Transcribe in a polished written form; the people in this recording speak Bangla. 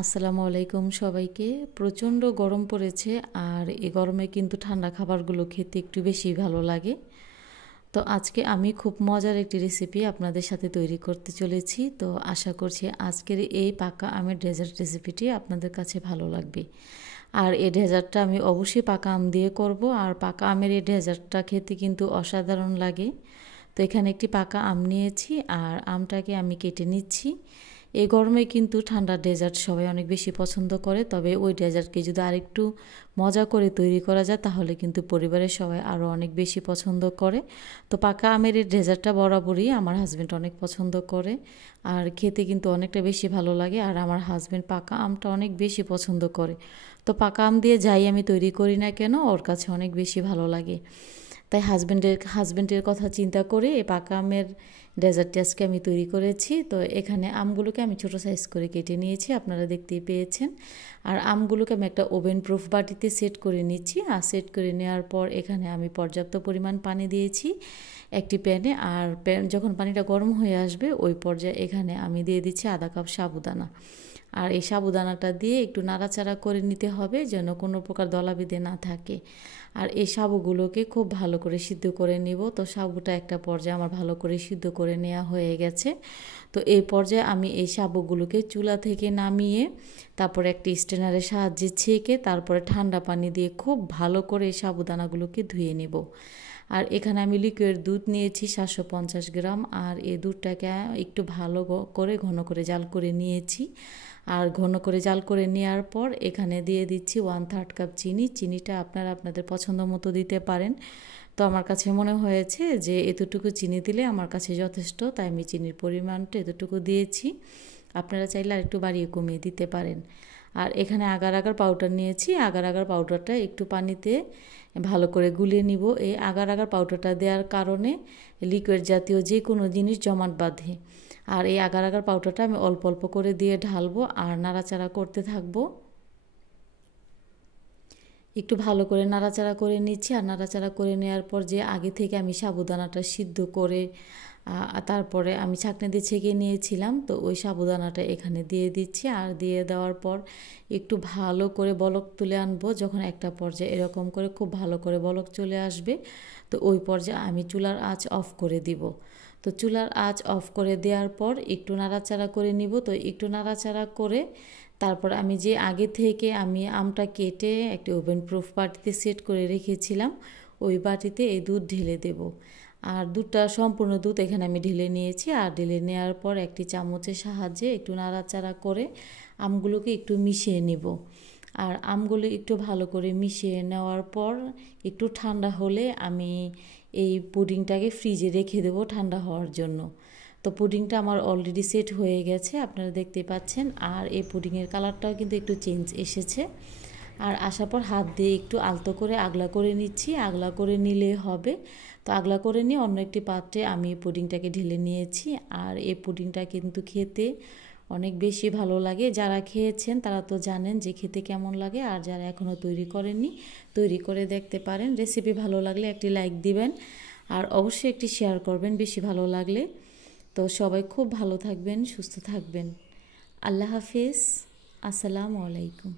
আসসালামু আলাইকুম সবাইকে। প্রচণ্ড গরম পড়েছে আর এই গরমে কিন্তু ঠান্ডা খাবারগুলো খেতে একটু বেশি ভালো লাগে। তো আজকে আমি খুব মজার একটি রেসিপি আপনাদের সাথে তৈরি করতে চলেছি। তো আশা করছি আজকের এই পাকা আমের ডেজার্ট রেসিপিটি আপনাদের কাছে ভালো লাগবে। আর এই ডেজার্টটা আমি অবশ্যই পাকা আম দিয়ে করব। আর পাকা আমের এই ডেজার্টটা খেতে কিন্তু অসাধারণ লাগে। তো এখানে একটি পাকা আম নিয়েছি আর আমটাকে আমি কেটে নিচ্ছি। এই গরমে কিন্তু ঠান্ডা ডেজার্ট সবাই অনেক বেশি পছন্দ করে, তবে ওই ডেজার্টকে যদি আরেকটু মজা করে তৈরি করা যায় তাহলে কিন্তু পরিবারের সবাই আরও অনেক বেশি পছন্দ করে। তো পাকা আমের এই ডেজার্টটা বরাবরই আমার হাজব্যান্ড অনেক পছন্দ করে আর খেতে কিন্তু অনেকটা বেশি ভালো লাগে। আর আমার হাজব্যান্ড পাকা আমটা অনেক বেশি পছন্দ করে। তো পাকা আম দিয়ে যাই আমি তৈরি করি না কেন ওর কাছে অনেক বেশি ভালো লাগে। তাই হাজব্যান্ডের কথা চিন্তা করে এই পাকা আমের ডেজার্টটি আজকে আমি তৈরি করেছি। তো এখানে আমগুলোকে আমি ছোটো সাইজ করে কেটে নিয়েছি, আপনারা দেখতেই পেয়েছেন। আর আমগুলোকে আমি একটা ওভেন প্রুফ বাটিতে সেট করে নিচ্ছি। আর সেট করে নেওয়ার পর এখানে আমি পর্যাপ্ত পরিমাণ পানি দিয়েছি একটি প্যানে। আর যখন পানিটা গরম হয়ে আসবে ওই পর্যায়ে এখানে আমি দিয়ে দিচ্ছি আধা কাপ সাবুদানা। আর এই সাবুদানাটা দিয়ে একটু নাড়াচাড়া করে নিতে হবে যেন কোনো প্রকার দলা বেঁধে না থাকে। আর এই সাবুগুলোকে খুব ভালো করে সিদ্ধ করে নিব। তো সাবুটা একটা পর্যায়ে আমার ভালো করে সিদ্ধ করে নেওয়া হয়ে গেছে। তো এই পর্যায়ে আমি এই সাবুগুলোকে চুলা থেকে নামিয়ে তারপরে একটি স্ট্রেনারের সাহায্যে ছেঁকে তারপরে ঠান্ডা পানি দিয়ে খুব ভালো করে এই সাবুদানাগুলোকে ধুয়ে নেব। আর এখানে আমি লিকুইড দুধ নিয়েছি 750 গ্রাম। আর এই দুধটাকে একটু ভালো করে ঘন করে জাল করে নিয়েছি। আর ঘন করে জাল করে নেওয়ার পর এখানে দিয়ে দিচ্ছি 1/3 কাপ চিনি। চিনিটা আপনারা আপনাদের পছন্দ মতো দিতে পারেন। তো আমার কাছে মনে হয়েছে যে এতটুকু চিনি দিলে আমার কাছে যথেষ্ট, তাই আমি চিনির পরিমাণটা এতটুকু দিয়েছি। আপনারা চাইলে আর একটু বাড়িয়ে কমিয়ে দিতে পারেন। আর এখানে আগার আগার পাউডার নিয়েছি। আগার আগার পাউডারটা একটু পানিতে ভালো করে গুলিয়ে নিব। এই আগার আগার পাউডারটা দেওয়ার কারণে লিকুইড জাতীয় যে কোনো জিনিস জমাট বাঁধে। আর এই আগার আগার পাউডারটা আমি অল্প অল্প করে দিয়ে ঢালবো আর নাড়াচাড়া করতে থাকবো। একটু ভালো করে নাড়াচাড়া করে নিচ্ছি। আর নাড়াচাড়া করে নেওয়ার পর যে আগে থেকে আমি সাবুদানাটা সিদ্ধ করে তারপরে আমি ছাঁকনি দিয়ে ছেঁকে নিয়েছিলাম, তো ওই সাবুদানাটা এখানে দিয়ে দিচ্ছি। আর দিয়ে দেওয়ার পর একটু ভালো করে বলক তুলে আনবো। যখন একটা পর্যায়ে এরকম করে খুব ভালো করে বলক চলে আসবে তো ওই পর্যায়ে আমি চুলার আঁচ অফ করে দিব। তো চুলার আঁচ অফ করে দেওয়ার পর একটু নাড়াচাড়া করে নিব। তো একটু নাড়াচাড়া করে তারপর আমি যে আগে থেকে আমি আমটা কেটে একটি ওভেন প্রুফ বাটিতে সেট করে রেখেছিলাম ওই বাটিতে এই দুধ ঢেলে দেব। আর দুধটা সম্পূর্ণ দুধ এখানে আমি ঢেলে নিয়েছি। আর ঢেলে নেওয়ার পর একটি চামচের সাহায্যে একটু নাড়াচাড়া করে আমগুলোকে একটু মিশিয়ে নিব। আর আমগুলো একটু ভালো করে মিশিয়ে নেওয়ার পর একটু ঠান্ডা হলে আমি এই পুডিংটাকে ফ্রিজে রেখে দেবো ঠান্ডা হওয়ার জন্য। তো পুডিংটা আমার অলরেডি সেট হয়ে গেছে, আপনারা দেখতে পাচ্ছেন। আর এই পুডিংয়ের কালারটাও কিন্তু একটু চেঞ্জ এসেছে। আর আসার পর হাত দিয়ে একটু আলতো করে আগলা করে নিচ্ছি। আগলা করে নিলে হবে। তো আগলা করে নিয়ে অন্য একটি পাত্রে আমি পুডিংটাকে ঢেলে নিয়েছি। আর এই পুডিংটা কিন্তু খেতে অনেক বেশি ভালো লাগে। যারা খেয়েছেন তারা তো জানেন যে খেতে কেমন লাগে। আর যারা এখনও তৈরি করেননি তৈরি করে দেখতে পারেন। রেসিপি ভালো লাগলে একটি লাইক দিবেন আর অবশ্যই একটি শেয়ার করবেন বেশি ভালো লাগলে। তো সবাই খুব ভালো থাকবেন, সুস্থ থাকবেন। আল্লাহ হাফেজ। আসসালামু আলাইকুম।